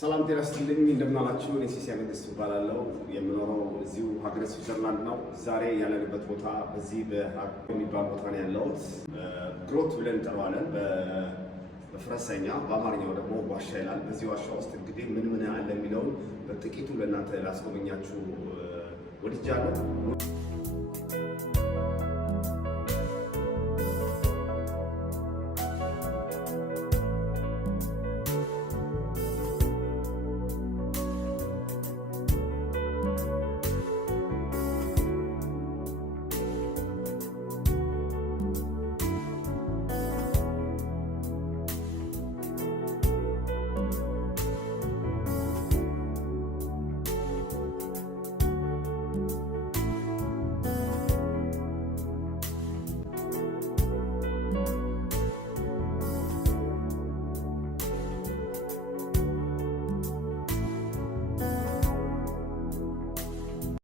ሰላም ጤና ይስጥልኝ እንደምናላችሁ እኔ ሲሳይ መንግስቱ እባላለሁ የምኖረው እዚሁ ሀገረ ስዊዘርላንድ ነው። ዛሬ ያለንበት ቦታ በዚህ በሚባል ቦታ ነው ያለሁት። ግሮት ብለን እንጠራዋለን በፈረንሳይኛ፣ በአማርኛው ደግሞ ዋሻ ይላል። በዚህ ዋሻ ውስጥ እንግዲህ ምን አለ የሚለውን በጥቂቱ ለእናንተ ላስጎበኛችሁ ወድጃለሁ።